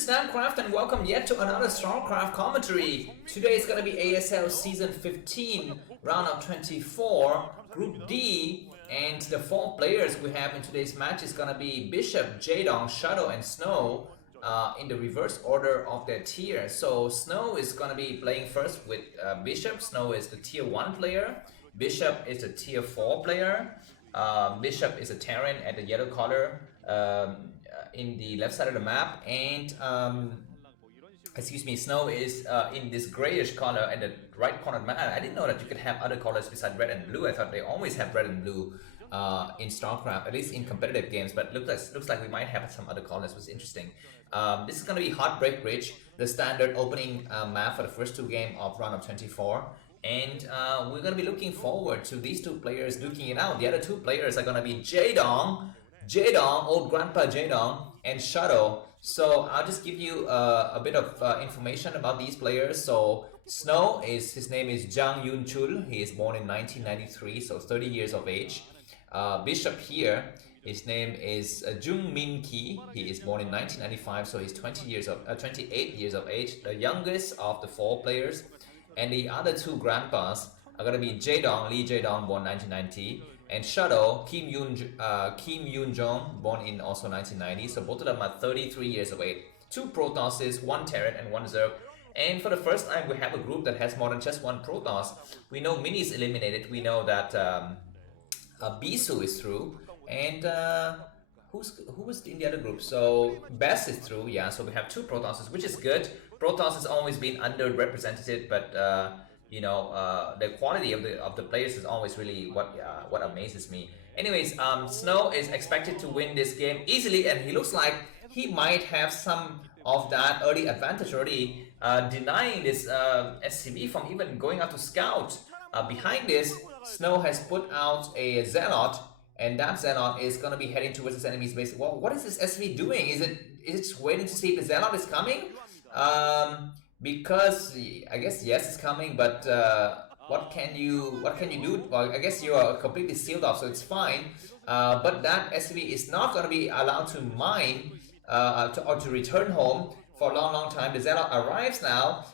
is Starcraft and welcome yet to another Starcraft commentary. Today is gonna be ASL Season 15, round of 24, Group D, and the 4 players we have in today's match is gonna be Bishop, Jaedong, Shadow, and Snow in the reverse order of their tier. So Snow is gonna be playing first with Bishop. Snow is the tier 1 player. Bishop is a tier 4 player. Bishop is a Terran at the yellow color in the left side of the map, and Snow is in this grayish color at the right corner of the map. I didn't know that you could have other colors besides red and blue. I thought they always have red and blue in Starcraft, at least in competitive games, but looks like we might have some other colors, which is interesting. This is going to be Heartbreak Ridge, the standard opening map for the first 2 games of round of 24. And we're going to be looking forward to these 2 players duking it out. The other 2 players are going to be Jaedong, old Grandpa Jaedong, and Shadow. So I'll just give you a bit of information about these players. So Snow, his name is Jang Yoon Chul. He is born in 1993, so 30 years of age. Bishop here, his name is Jung Min Ki. He is born in 1995, so he's 28 years of age, the youngest of the 4 players. And the other 2 grandpas are going to be Jaedong, Lee Jaedong, born 1990, and Shadow, Kim Yoon Jong, born in also 1990. So both of them are 33 years of age. 2 Protosses, 1 Terran, and 1 Zerg. And for the first time, we have a group that has more than just 1 Protoss. We know Mini is eliminated. We know that Bisu is through, and who was in the other group? So Bess is through, yeah. So we have 2 Protosses, which is good. Protoss has always been underrepresented, but the quality of the players is always really what amazes me. Anyways, Snow is expected to win this game easily, and he looks like he might have some of that early advantage already, denying this SCV from even going out to scout. Behind this, Snow has put out a Zealot, and that Zealot is gonna be heading towards his enemy's base. Well, what is this SV doing? Is it just waiting to see if the Zealot is coming? Because I guess yes, it's coming, but what can you do? Well, I guess you are completely sealed off, so it's fine. But that SV is not going to be allowed to mine or to return home for a long time. The Zealot arrives now.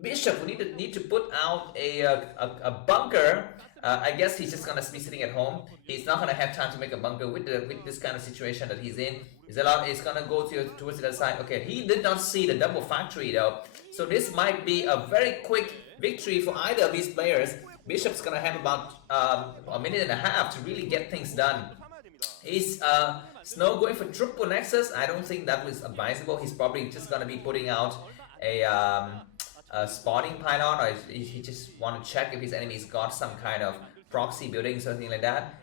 Bishop will need to put out a bunker. I guess he's just gonna be sitting at home. He's not gonna have time to make a bunker with this kind of situation that he's in. Zealot is gonna go towards the other side. Okay, he did not see the double factory though, so this might be a very quick victory for either of these players. Bishop's gonna have about a minute and a half to really get things done. Is Snow going for triple nexus? I don't think that was advisable. He's probably just gonna be putting out a spotting pylon, or he just want to check if his enemy's got some kind of proxy building, something like that.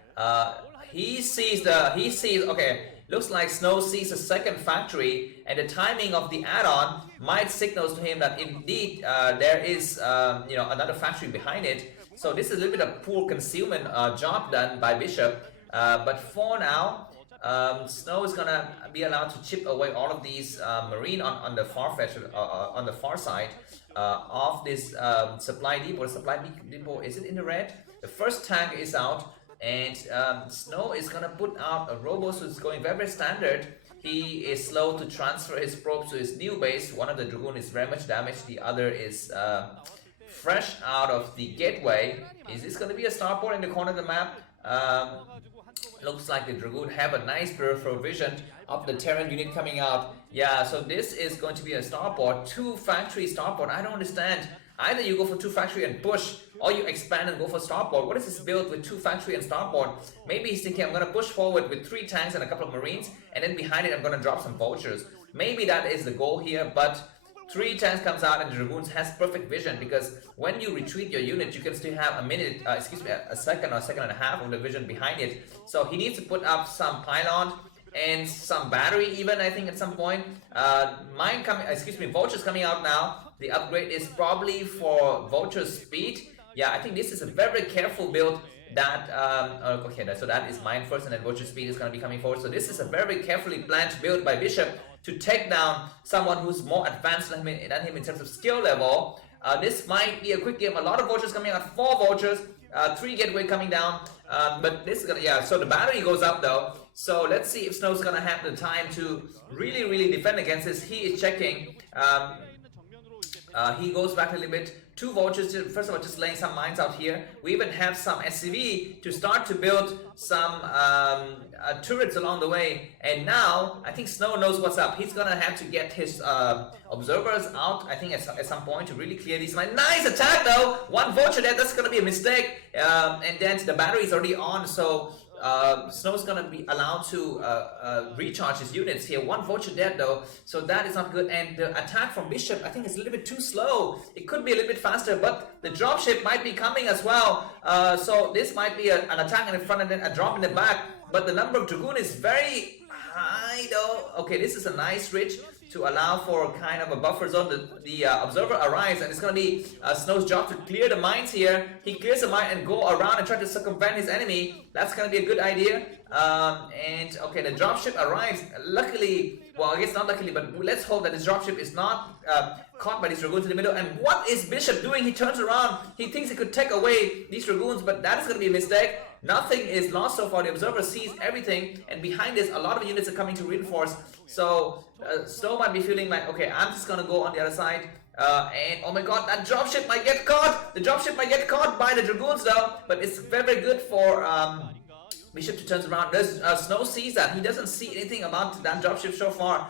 He sees okay, looks like Snow sees a second factory, and the timing of the add-on might signal to him that indeed there is another factory behind it. So this is a little bit of poor concealment job done by Bishop, but for now Snow is gonna be allowed to chip away all of these marine on the on the far side of this supply depot. The supply depot, is it in the red? The first tank is out, and Snow is gonna put out a Robos who's going very standard. He is slow to transfer his probes to his new base. One of the Dragoon is very much damaged, the other is fresh out of the gateway. Is this gonna be a starport in the corner of the map? Looks like the Dragoon have a nice peripheral vision of the Terran unit coming out. Yeah, so this is going to be a starport, 2 factory starport. I don't understand. Either you go for 2 factory and push, or you expand and go for starport. What is this build with 2 factory and starport? Maybe he's thinking, I'm going to push forward with 3 tanks and a couple of marines, and then behind it I'm going to drop some vultures. Maybe that is the goal here, but 3 tanks comes out and Dragoons has perfect vision, because when you retreat your unit, you can still have a second or a second and a half of the vision behind it. So he needs to put up some pylon and some battery even, I think, at some point. Vultures coming out now. The upgrade is probably for Vulture speed. Yeah, I think this is a very careful build. So that is mine first, and then Vulture speed is going to be coming forward. So this is a very carefully planned build by Bishop to take down someone who's more advanced than him in terms of skill level. This might be a quick game. A lot of vultures coming out, 4 vultures, 3 gateway coming down. But this is gonna, so the battery goes up though. So let's see if Snow's gonna have the time to really defend against this. He is checking. He goes back a little bit. 2 vultures, first of all, just laying some mines out here. We even have some SCV to start to build some turrets along the way. And now, I think Snow knows what's up. He's gonna have to get his observers out, I think, at some point to really clear these mines. Nice attack though! 1 vulture there, that's gonna be a mistake. And then the battery is already on, so Snow's gonna be allowed to recharge his units here. 1 vulture dead though, so that is not good. And the attack from Bishop, I think, is a little bit too slow. It could be a little bit faster, but the dropship might be coming as well. So this might be an attack in the front and then a drop in the back. But the number of Dragoon is very high though. Okay, this is a nice ridge to allow for kind of a buffer zone. The observer arrives, and it's gonna be Snow's job to clear the mines here. He clears the mine and go around and try to circumvent his enemy. That's gonna be a good idea. And okay, the dropship arrives. Luckily, well, I guess not luckily, but let's hope that this dropship is not caught by these Dragoons in the middle. And what is Bishop doing? He turns around. He thinks he could take away these Dragoons, but that is gonna be a mistake. Nothing is lost so far. The observer sees everything, and behind this, a lot of units are coming to reinforce. So Snow might be feeling like, okay, I'm just gonna go on the other side. And oh my god, that dropship might get caught. The dropship might get caught by the Dragoons though, but it's very good for Bishop to turn around. Snow sees that. He doesn't see anything about that dropship so far.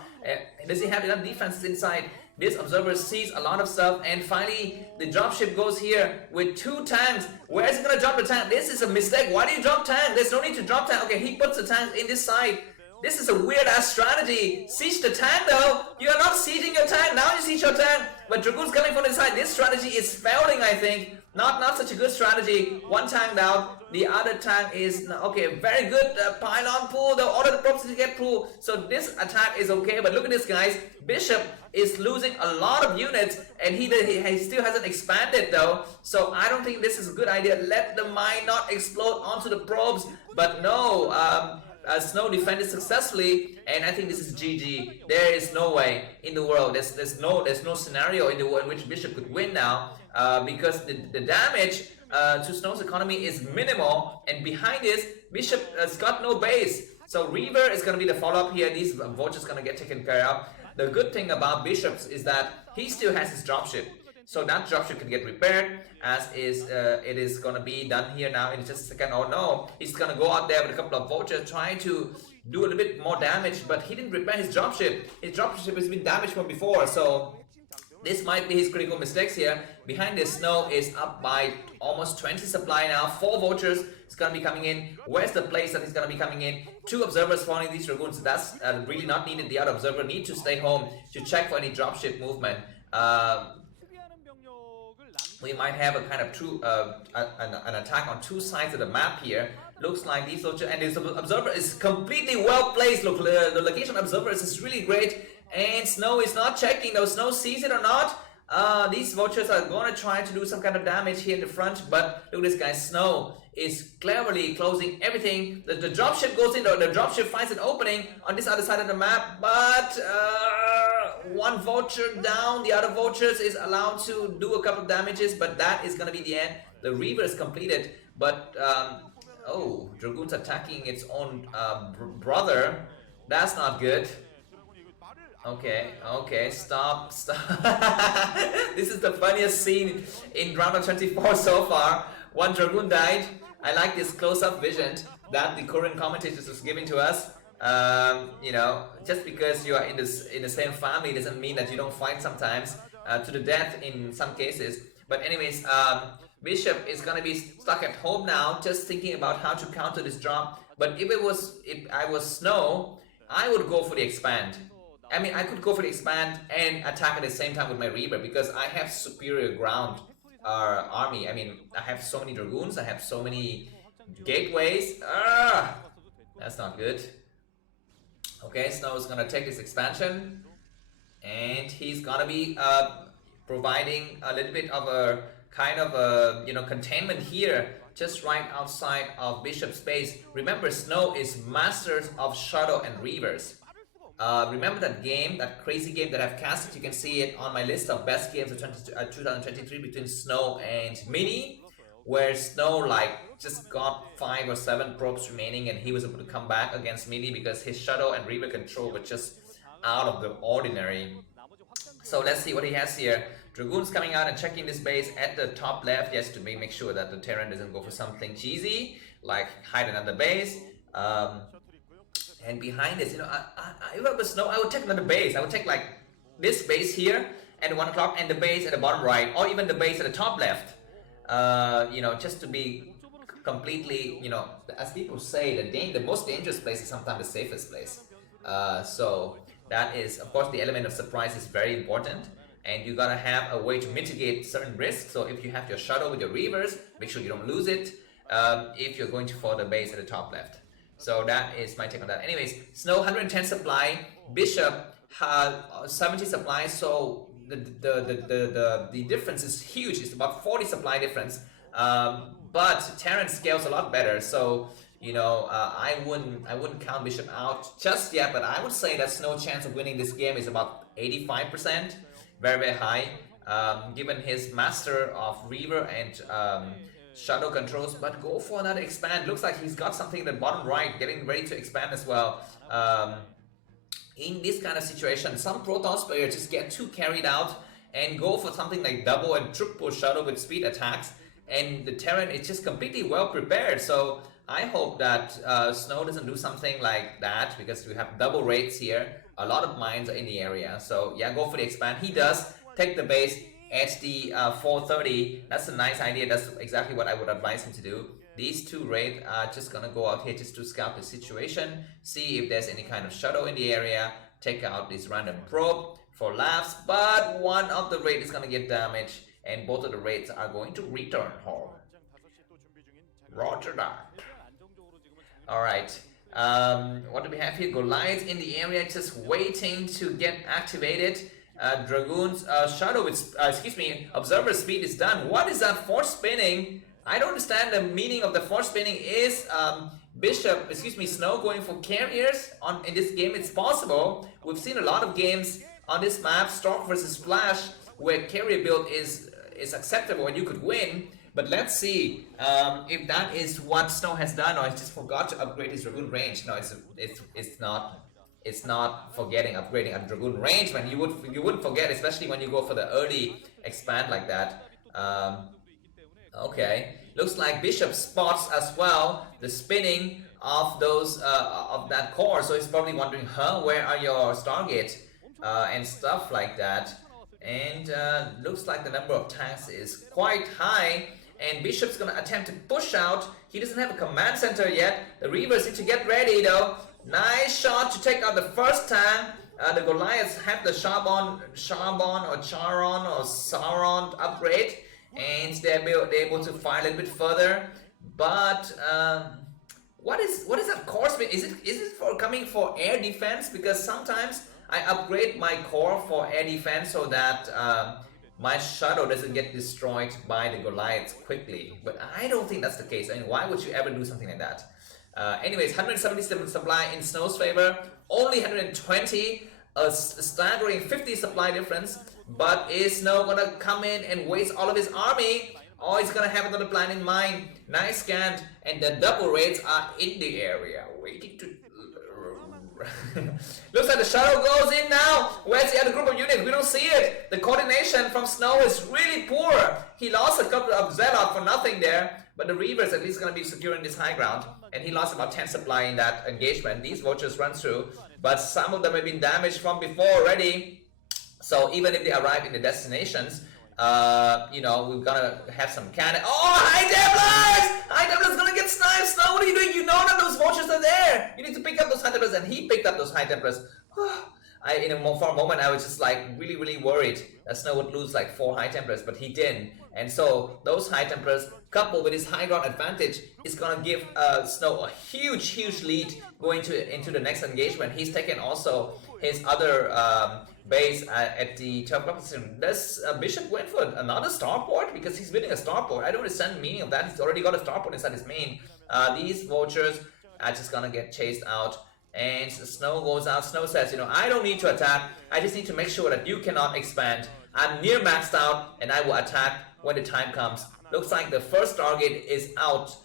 Does he have enough defenses inside? This observer sees a lot of stuff, and finally the dropship goes here with 2 tanks. Where is he gonna drop the tank? This is a mistake. Why do you drop tank? There's no need to drop tank. Okay, he puts the tank in this side. This is a weird ass strategy. Siege the tank though. You are not sieging your tank. Now you siege your tank. But Dragoon's coming from the side. This strategy is failing, I think. Not such a good strategy. 1 tank down. The other tank is okay. Very good pylon pull. The order the props to get pull. So this attack is okay. But look at this, guys. Bishop is losing a lot of units, and he still hasn't expanded though. So I don't think this is a good idea. Let the mine not explode onto the probes. But no. Snow defended successfully, and I think this is GG. There is no way in the world. There's no scenario in the world in which Bishop could win now, because the damage to Snow's economy is minimal, and behind this, Bishop has got no base. So Reaver is gonna be the follow-up here. These vultures gonna get taken care of. The good thing about Bishops is that he still has his dropship. So that dropship can get repaired, as is it is gonna be done here now in just a second. Oh no, he's gonna go out there with a couple of vultures trying to do a little bit more damage, but he didn't repair his dropship. His dropship has been damaged from before, so this might be his critical mistakes here. Behind this, Snow is up by almost 20 supply now. 4 vultures is gonna be coming in. Where's the place that he's gonna be coming in? 2 observers following these Dragoons. That's really not needed. The other observer need to stay home to check for any dropship movement. We might have a kind of an attack on 2 sides of the map here. Looks like these soldiers, and this observer is completely well placed. Look, the location of observers is really great, and Snow is not checking though. Snow sees it or not. These vultures are gonna try to do some kind of damage here in the front, but look at this guy. Snow is cleverly closing everything. The dropship goes in, the dropship finds an opening on this other side of the map, but 1 vulture down. The other vultures is allowed to do a couple of damages, but that is gonna be the end. The Reaver is completed, but oh, Dragoon's attacking its own brother. That's not good. Okay, stop. This is the funniest scene in round of 24 so far. 1 Dragoon died. I like this close-up vision that the Korean commentators was giving to us. You know, just because you are in the same family doesn't mean that you don't fight sometimes to the death in some cases. But anyways, Bishop is gonna be stuck at home now, just thinking about how to counter this drop. But if I was Snow, I would go for the expand. I mean, I could go for the expand and attack at the same time with my Reaver, because I have superior ground army. I mean, I have so many Dragoons, I have so many gateways. That's not good. Okay, Snow is gonna take this expansion, and he's gonna be providing a little bit of a kind of a containment here, just right outside of Bishop's space. Remember, Snow is masters of Shadow and Reavers. Remember that game, that crazy game that I've casted? You can see it on my list of best games of 2023 between Snow and Mini, where Snow like just got 5 or 7 probes remaining, and he was able to come back against melee because his Shadow and Reaver control were just out of the ordinary. So let's see what he has here. Dragoons coming out and checking this base at the top left, yes, to make sure that the Terran doesn't go for something cheesy, like hide another base. And behind this, if I was Snow, I would take another base. I would take like this base here at 1 o'clock and the base at the bottom right, or even the base at the top left. Just to be completely, as people say, the most dangerous place is sometimes the safest place. So that is, of course, the element of surprise is very important, and you gotta have a way to mitigate certain risks. So if you have your Shadow with your Reavers, make sure you don't lose it if you're going for the base at the top left. So that is my take on that. Anyways, Snow 110 supply, Bishop 70 supply, so the difference is huge. It's about 40 supply difference. But Terran scales a lot better, so I wouldn't count Bishop out just yet, but I would say that Snow's chance of winning this game is about 85%, very, very high, given his master of Reaver and Shadow controls. But go for another expand. Looks like he's got something in the bottom right, getting ready to expand as well. In this kind of situation, some Protoss players just get too carried out and go for something like double and triple Shadow with speed attacks, and the Terran is just completely well prepared. So I hope that Snow doesn't do something like that, because we have double raids here. A lot of mines are in the area. So yeah, go for the expand. He does take the base at the 430. That's a nice idea. That's exactly what I would advise him to do. These two raids are just gonna go out here just to scout the situation, see if there's any kind of Shadow in the area, take out this random probe for laughs, but one of the raids is gonna get damaged, and both of the raids are going to return home. Roger that. Alright, what do we have here? Goliaths in the area just waiting to get activated. Dragoons, Shadow with, Observer speed is done. What is that force spinning? I don't understand the meaning of the force spinning. Is Snow going for carriers in this game? It's possible. We've seen a lot of games on this map, Stork versus Flash, where carrier build is acceptable and you could win. But let's see if that is what Snow has done, or he just forgot to upgrade his Dragoon range. No, it's not forgetting upgrading a Dragoon range, man. You wouldn't forget, especially when you go for the early expand like that. Okay, looks like Bishop spots as well the spinning of those of that core, so he's probably wondering, where are your Stargate and stuff like that. And looks like the number of tanks is quite high, and Bishop's gonna attempt to push out. He doesn't have a command center yet. The Reavers need to get ready though. Nice shot to take out the first tank. The Goliaths have the Charbon or Charon or Sauron upgrade, and they're able to fire a little bit further. But what is that core spin? Is it for coming for air defense? Because sometimes I upgrade my core for air defense so that my Shadow doesn't get destroyed by the Goliaths quickly. But I don't think that's the case. I mean, why would you ever do something like that? Anyways, 177 supply in Snow's favor, only 120, a staggering 50 supply difference. But is Snow gonna come in and waste all of his army, or he's gonna have another plan in mind? Nice scan, and the double raids are in the area, waiting to... Looks like the Shadow goes in now. Where's the other group of units? We don't see it. The coordination from Snow is really poor. He lost a couple of Zealot for nothing there, but the Reavers at least gonna be securing this high ground, and he lost about 10 supply in that engagement. These vultures run through, but some of them have been damaged from before already. So even if they arrive in the destinations, we're gonna have some cannon. Oh, High Templars! High Templars gonna get sniped. Snow, what are you doing? You know that those vultures are there. You need to pick up those High Templars, and he picked up those High Templars. For a moment, I was just like really, really worried that Snow would lose like 4 High Templars, but he didn't. And so those High Templars, coupled with his high ground advantage, is gonna give Snow a huge, huge lead going into the next engagement. He's taken also his other base at the 12 o'clock position. Does Bishop went for another starport? Because he's building a starport. I don't understand the meaning of that. He's already got a starport inside his main. These vultures are just gonna get chased out. And Snow goes out. Snow says, I don't need to attack. I just need to make sure that you cannot expand. I'm near maxed out, and I will attack when the time comes. Looks like the first target is out.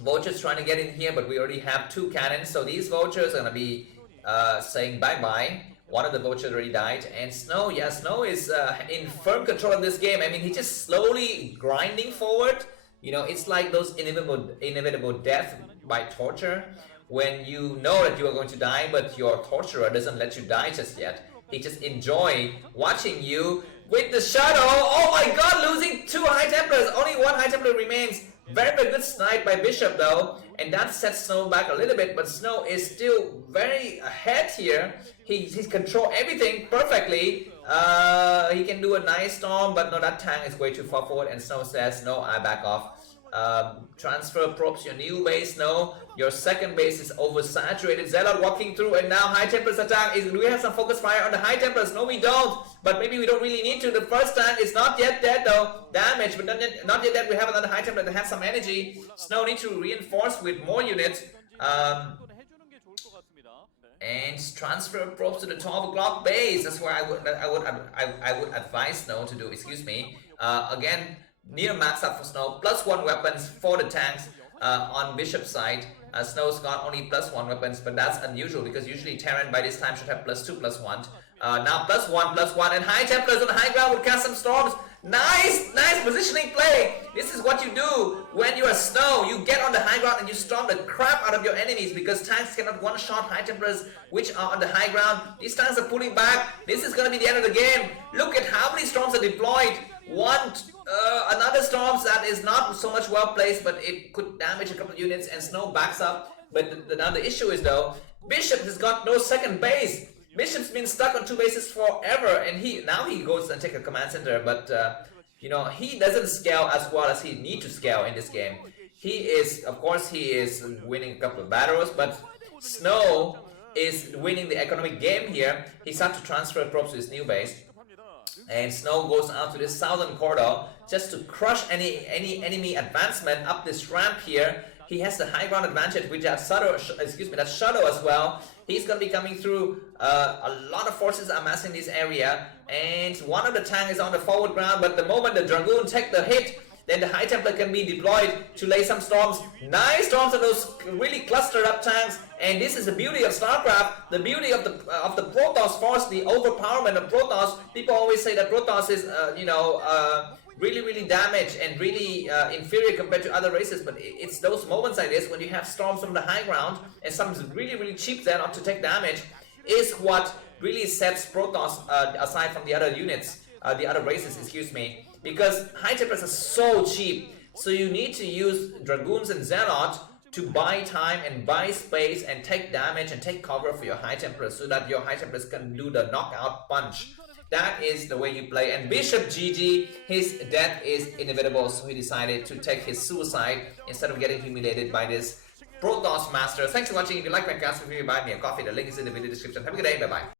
Vultures trying to get in here, but we already have 2 cannons, so these vultures are gonna be saying bye-bye. One of the vultures already died, and Snow, yeah, Snow is in firm control of this game. I mean, he's just slowly grinding forward. You know, it's like those inevitable death by torture, when you know that you are going to die, but your torturer doesn't let you die just yet. He just enjoy watching you with the shadow. Oh my god, losing 2 High Templars, only 1 High Templar remains. Very, very good snipe by Bishop though, and that sets Snow back a little bit, but Snow is still very ahead here. He controls everything perfectly. He can do a nice storm, but no, that tank is way too far forward, and Snow says, no, I back off. Transfer probes your new base. No, your second base is oversaturated. Zealot walking through, and now High Templars attack. Do we have some focus fire on the High Templars? No, we don't, but maybe we don't really need to. The first tank is not yet dead though, damage, but not yet dead. We have another High Templar that has some energy. Snow needs to reinforce with more units. And transfer probes to the 12 o'clock base. That's where I would advise Snow to do. Excuse me. Again, near max up for Snow. +1 weapons for the tanks on Bishop's side. Snow's got only +1 weapons, but that's unusual because usually Terran by this time should have +2, +1. Now +1, and High Templars on the high ground would cast some storms. Nice positioning play. This is what you do when you are Snow. You get on the high ground and you storm the crap out of your enemies, because tanks cannot one-shot High Templars which are on the high ground. These tanks are pulling back. This is gonna be the end of the game. Look at how many storms are deployed. Another storms that is not so much well placed, but it could damage a couple of units, and Snow backs up. But now the issue is though, Bishop has got no second base. Bishop's been stuck on 2 bases forever, and now he goes and take a command center, but you know, he doesn't scale as well as he needs to scale in this game. Of course he is winning a couple of battles, but Snow is winning the economic game here. He starts to transfer probes to his new base, and Snow goes out to this southern corridor just to crush any enemy advancement up this ramp here. He has the high ground advantage with that shadow as well. He's going to be coming through. A lot of forces are amassing this area, and one of the tanks is on the forward ground, but the moment the Dragoon take the hit, then the High Templar can be deployed to lay some storms. Nice storms on those really clustered up tanks, and this is the beauty of Starcraft, the beauty of the Protoss force, the overpowerment of Protoss. People always say that Protoss is, really damaged and really inferior compared to other races, but it's those moments like this when you have storms from the high ground and some really cheap there not to take damage is what really sets Protoss aside from the other units, the other races, excuse me, because High Templars are so cheap. So you need to use Dragoons and Zealot to buy time and buy space and take damage and take cover for your High Templars, so that your High Templars can do the knockout punch. That is the way you play. And Bishop GG, his death is inevitable, so he decided to take his suicide instead of getting humiliated by this Protoss master. Thanks for watching. If you like my cast, feel free to buy me a coffee. The link is in the video description. Have a good day. Bye bye.